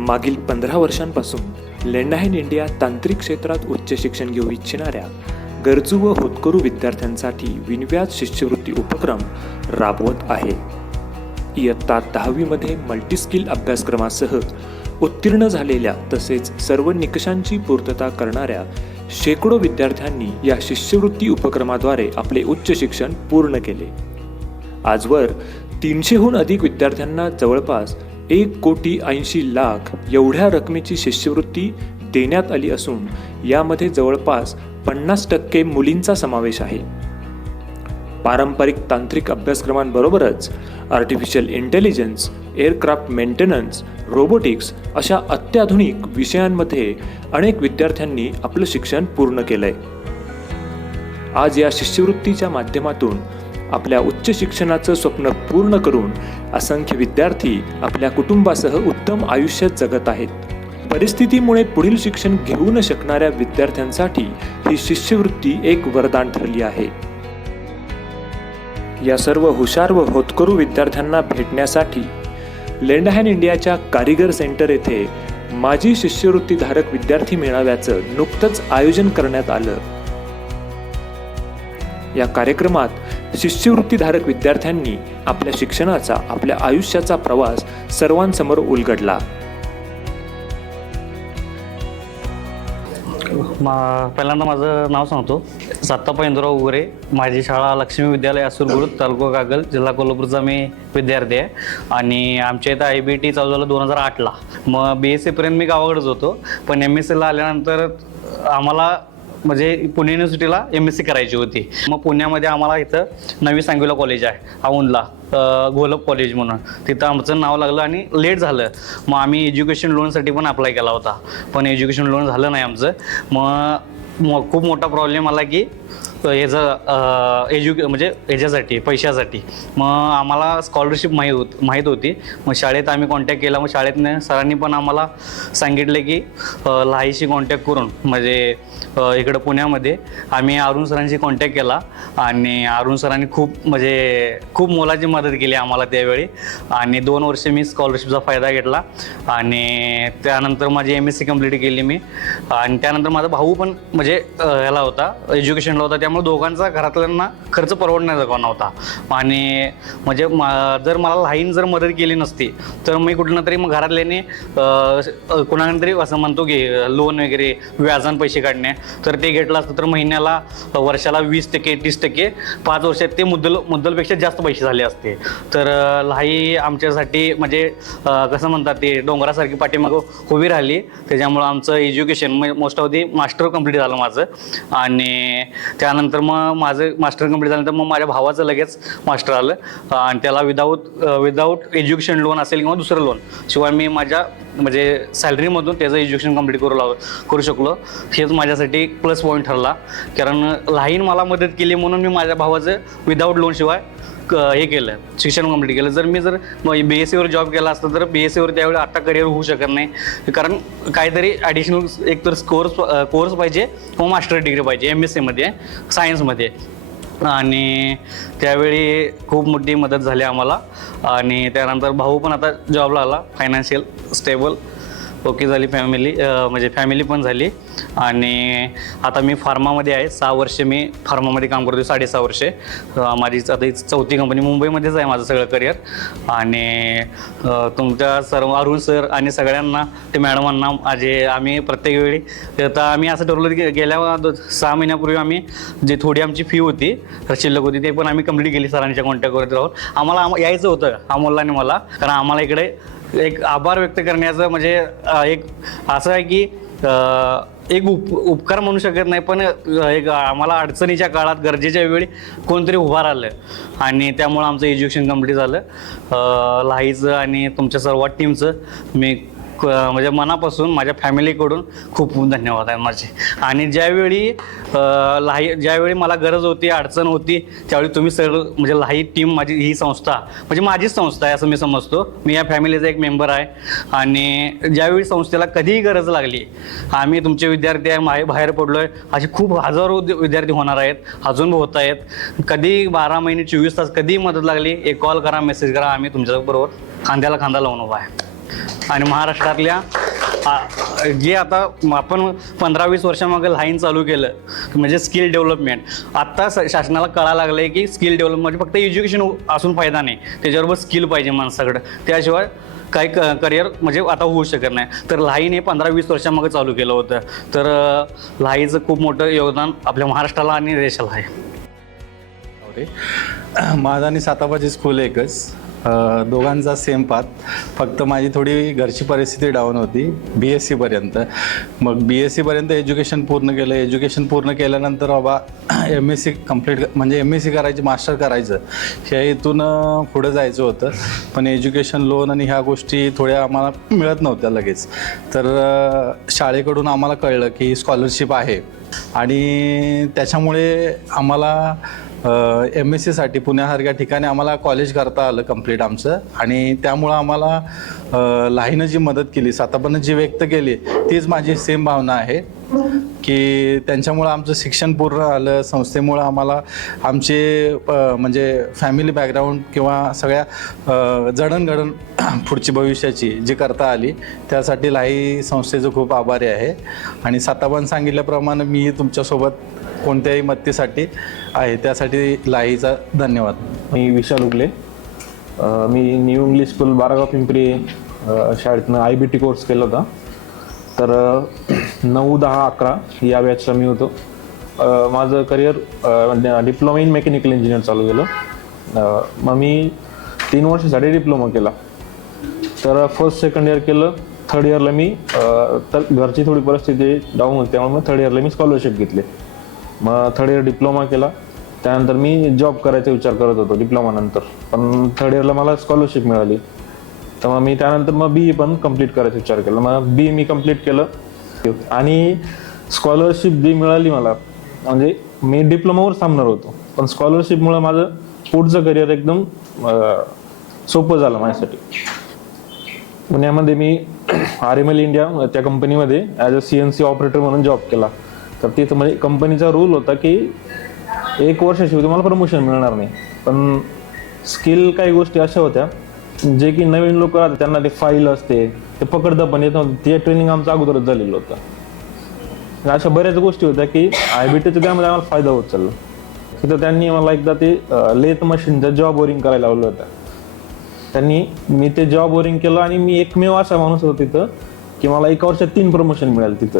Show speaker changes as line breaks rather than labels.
मागील पंधरा वर्षांपासून लेंडाहेन इंडिया तांत्रिक क्षेत्रात उच्च शिक्षण घेऊ इच्छिणाऱ्या गरजू व होतकरू विद्यार्थ्यांसाठी विनव्याज शिष्यवृत्ती उपक्रम राबवत आहे. इयत्ता दहावीमध्ये मल्टीस्किल अभ्यासक्रमासह उत्तीर्ण झालेल्या तसेच सर्व निकषांची पूर्तता करणाऱ्या शेकडो विद्यार्थ्यांनी या शिष्यवृत्ती उपक्रमाद्वारे आपले उच्च शिक्षण पूर्ण केले. आजवर तीनशेहून अधिक विद्यार्थ्यांना जवळपास एक कोटी ऐंशी लाख एवढ्या रकमेची शिष्यवृत्ती देण्यात आली असून यामध्ये जवळपास पन्नास टक्के मुलींचा समावेश आहे. पारंपरिक तांत्रिक अभ्यासक्रमांबरोबरच artificial intelligence aircraft maintenance robotics अशा अत्याधुनिक विषयांमध्ये अनेक विद्यार्थ्यांनी आपलं शिक्षण पूर्ण केलंय. आज या शिष्यवृत्तीच्या माध्यमातून आपल्या उच्च शिक्षणाचं स्वप्न पूर्ण करून असंख्य विद्यार्थी आपल्या कुटुंबासह उत्तम आयुष्य जगत आहेत. परिस्थितीमुळे पुढील शिक्षण घेऊ न शकणाऱ्या विद्यार्थ्यांसाठी ही शिष्यवृत्ती एक वरदान ठरली आहे. या सर्व हुशार व होतकरू विद्यार्थ्यांना भेटण्यासाठी लेंडहॅन इंडियाच्या कारिगर सेंटर येथे माजी शिष्यवृत्तीधारक विद्यार्थी मेळाव्याचं नुकतंच आयोजन करण्यात आलं. या कार्यक्रमात शिष्यवृत्तीधारक विद्यार्थ्यांनी आपल्या शिक्षणाचा आपल्या आयुष्याचा प्रवास सर्वांसमोर उलगडला.
मा पहिल्यांदा माझं नाव सांगतो. सातापा इंदुराव उगरे. माझी शाळा लक्ष्मी विद्यालय असूर तालुका कागल जिल्हा कोल्हापूरचा मी विद्यार्थी आहे. आणि आमच्या इथं आय बी टी चालू झालं दोन हजार आठला. मग बी एस सीपर्यंत मी गावाकडेच होतो. पण एम एस सीला आल्यानंतर आम्हाला म्हणजे पुणे युनिव्हर्सिटीला एम एस सी करायची होती. मग पुण्यामध्ये आम्हाला इथं नवी सांगवीला कॉलेज आहे औंधला अं, घोलप कॉलेज म्हणून. तिथं आमचं नाव लागलं आणि लेट झालं. मग आम्ही एज्युकेशन लोनसाठी पण अप्लाय केला होता. पण एज्युकेशन लोन झालं नाही आमचं. मग मग खूप मोठा प्रॉब्लेम आला की याचं एज्युके म्हणजे ह्याच्यासाठी पैशासाठी. मग आम्हाला स्कॉलरशिप माहीत होत माहीत होती. मग शाळेत आम्ही कॉन्टॅक्ट केला. मग शाळेतनं सरांनी पण आम्हाला सांगितलं की लाहीशी कॉन्टॅक्ट करून म्हणजे इकडं पुण्यामध्ये आम्ही अरुण सरांशी कॉन्टॅक्ट केला. आणि अरुण सरांनी खूप म्हणजे खूप मोलाची मदत केली आम्हाला त्यावेळी. आणि दोन वर्ष मी स्कॉलरशिपचा फायदा घेतला. आणि त्यानंतर माझी एम एस सी कंप्लीट केली मी. आणि त्यानंतर माझा भाऊ पण म्हणजे ह्याला होता एज्युकेशनला होता. त्या त्यामुळे दोघांचा घरातल्यांना खर्च परवडण्याचा नव्हता. आणि म्हणजे जर मला लाईन जर मदत केली नसती तर मी कुठलं तरी मग घरातल्याने कुणाकडे तरी असं म्हणतो की लोन वगैरे व्याजान पैसे काढणे तर ते घेतलं असतं तर महिन्याला वर्षाला वीस टक्के तीस टक्के पाच वर्षात ते मुद्दल मुद्दलपेक्षा जास्त पैसे झाले असते. तर अ, आमच्यासाठी म्हणजे कसं म्हणतात ते डोंगरासारखी पाठीमागं उभी राहिली. त्याच्यामुळं आमचं education most of the master complete झालं माझं. आणि त्यानंतर मग माझं मास्टर कंप्लीट झाल्यानंतर मग माझ्या भावाचं लगेच मास्टर आलं. आणि त्याला विदाऊट विदाऊट एज्युकेशन लोन असेल किंवा दुसरं लोन शिवाय मी माझ्या म्हणजे सॅलरीमधून त्याचं एज्युकेशन कंप्लीट करू लाग करू शकलो. हेच माझ्यासाठी एक प्लस पॉईंट ठरला. कारण लाईन मला मदत केली म्हणून मी माझ्या भावाचं विदाऊट लोनशिवाय क- हे केलं शिक्षण कंप्लीट केलं. जर मी जर बी एस सीवर जॉब केला असता तर बी एस सीवर त्यावेळी आता करिअर होऊ शकत नाही. कारण काहीतरी ॲडिशनल एक तर कोर्स कोर्स पाहिजे किंवा मास्टर डिग्री पाहिजे एम एस सीमध्ये सायन्समध्ये आणि त्यावेळी खूप मोठी मदत झाली आम्हाला. आणि त्यानंतर भाऊ पण आता जॉबला आला फायनान्शियल स्टेबल ओके झाली फॅमिली म्हणजे फॅमिली पण झाली. आणि आता मी फार्मामध्ये आहे. सहा वर्षे मी फार्मामध्ये काम करतो साडेसहा वर्षे. माझी आता चौथी कंपनी मुंबईमध्येच आहे माझं सगळं करिअर आणि तुमच्या सर्व अरुण सर आणि सगळ्यांना ते मॅडमांना माझे आम्ही प्रत्येक वेळी आता आम्ही असं ठरवलं की गेल्या सहा महिन्यापूर्वी आम्ही जे थोडी आमची फी होती शिल्लक होती ते पण आम्ही कंप्लीट केली सरांच्या कॉन्टॅक्टवरती राहून. आम्हाला यायचं होतं अमोलला आणि मला. कारण आम्हाला इकडे एक आभार व्यक्त करण्याचं म्हणजे एक असं आहे की एक उप उपकार म्हणू शकत नाही पण एक आम्हाला अडचणीच्या काळात गरजेच्या वेळी कोणतरी उभा राहिलं आणि त्यामुळं आमचं एज्युकेशन कंप्लीट झालं. लाहीचं आणि तुमच्या सर्व टीमचं मी म्हणजे मनापासून माझ्या फॅमिलीकडून खूप खूप धन्यवाद आहे माझे. आणि ज्यावेळी लाही ज्यावेळी मला गरज होती अडचण होती त्यावेळी तुम्ही सर म्हणजे लाही टीम माझी ही संस्था म्हणजे माझीच संस्था आहे असं मी समजतो. मी या फॅमिलीचा एक मेंबर आहे. आणि ज्यावेळी संस्थेला कधीही गरज लागली आम्ही तुमचे विद्यार्थी आहे माहे बाहेर पडलो आहे असे खूप हजारो विद्यार्थी होणार आहेत अजून होत आहेत. कधी बारा महिने चोवीस तास कधीही मदत लागली एक कॉल करा मेसेज करा आम्ही तुमच्याबरोबर खांद्याला खांदा लावून उभा आहे. आणि महाराष्ट्रातल्या जे आता आपण पंधरा वीस वर्षामागे लाईन चालू केलं म्हणजे स्किल डेव्हलपमेंट. आत्ता स- शासनाला कळा लागलं आहे की स्किल डेव्हलपमेंट म्हणजे फक्त एज्युकेशन असून फायदा नाही. त्याच्याबरोबर स्किल पाहिजे माणसाकडं. त्याशिवाय काही क करिअर म्हणजे आता होऊ शकत नाही. तर लाईन हे पंधरा वीस वर्षामागे चालू केलं होतं. तर लाईचं खूप मोठं योगदान आपल्या महाराष्ट्राला आणि देशाला आहे.
माझा आणि साताबाची स्कूल एकच. दोघांचा सेम पाथ फक्त माझी थोडी घरची परिस्थिती डाऊन होती बी एस सीपर्यंत मग बी एस सीपर्यंत एज्युकेशन पूर्ण केलं. एज्युकेशन पूर्ण केल्यानंतर बाबा एम एस सी कंप्लीट म्हणजे एम एस सी करायची मास्टर करायचं ह्या इथून पुढं जायचं होतं. पण एज्युकेशन लोन आणि ह्या गोष्टी थोड्या आम्हाला मिळत नव्हत्या लगेच. तर शाळेकडून आम्हाला कळलं की स्कॉलरशिप आहे. आणि त्याच्यामुळे आम्हाला एम एस सीसाठी पुण्यासारख्या ठिकाणी आम्हाला कॉलेज करता आलं कंप्लीट आमचं. आणि त्यामुळं आम्हाला लाहीनं जी मदत केली सातापनं जी व्यक्त केली तीच माझी सेम भावना आहे. की त्यांच्यामुळं आमचं शिक्षण पूर्ण आलं संस्थेमुळं आम्हाला आमचे म्हणजे फॅमिली बॅकग्राऊंड किंवा सगळ्या जडणघडण पुढची भविष्याची जी करता आली त्यासाठी लाही संस्थेचं खूप आभारी आहे. आणि सातापन सांगितल्याप्रमाणे मी तुमच्यासोबत कोणत्याही मदतीसाठी आहे त्यासाठी लाहीचा धन्यवाद.
मी विशाल उगले. मी new English school Baragaon Pimpri शाळेतनं I B T course केला होता. तर नऊ दहा अकरा या बॅचला मी होतो. माझं career diploma in mechanical engineer चालू केलं. मग मी तीन वर्षासाठी डिप्लोमा केला. तर फर्स्ट सेकंड इयर केलं. थर्ड इयरला मी तर घरची थोडी परिस्थिती डाऊन होती त्यामुळे मग थर्ड इयरला मी स्कॉलरशिप घेतली. मग थर्ड इयर डिप्लोमा केला. त्यानंतर मी जॉब करायचा विचार करत होतो डिप्लोमानंतर पण थर्ड इयरला मला स्कॉलरशिप मिळाली. तर मग मी त्यानंतर मग बी पण कंप्लीट करायचा विचार केला. मग बी मी कंप्लीट केलं. आणि स्कॉलरशिप जी मिळाली मला म्हणजे मी डिप्लोमावर थांबणार होतो. पण स्कॉलरशिपमुळे माझं पुढचं करिअर एकदम सोपं झालं माझ्यासाठी. पुण्यामध्ये मी आर एम एल इंडिया त्या कंपनीमध्ये as a C N C operator म्हणून जॉब केला. तर तिथं म्हणजे कंपनीचा रूल होता की एक वर्षाशिवाय तुम्हाला प्रमोशन मिळणार नाही. पण स्किल काही गोष्टी अशा होत्या जे की नवीन लोक राहतात त्यांना ते फाईल असते ते पकडतं पण येत नव्हतं ते ट्रेनिंग आमचं अगोदरच झालेलं होतं. अशा बऱ्याच गोष्टी होत्या की आय बी टीचं त्यामध्ये आम्हाला फायदा होत चालला. तिथं त्यांनी मला एकदा ते लेथ मशीनचं जॉब बोरिंग करायला लावलं होतं. त्यांनी मी ते जॉब बोरिंग केलं आणि मी एकमेव असा माणूस होतो तिथं की मला एका वर्षात तीन प्रमोशन मिळालं तिथं.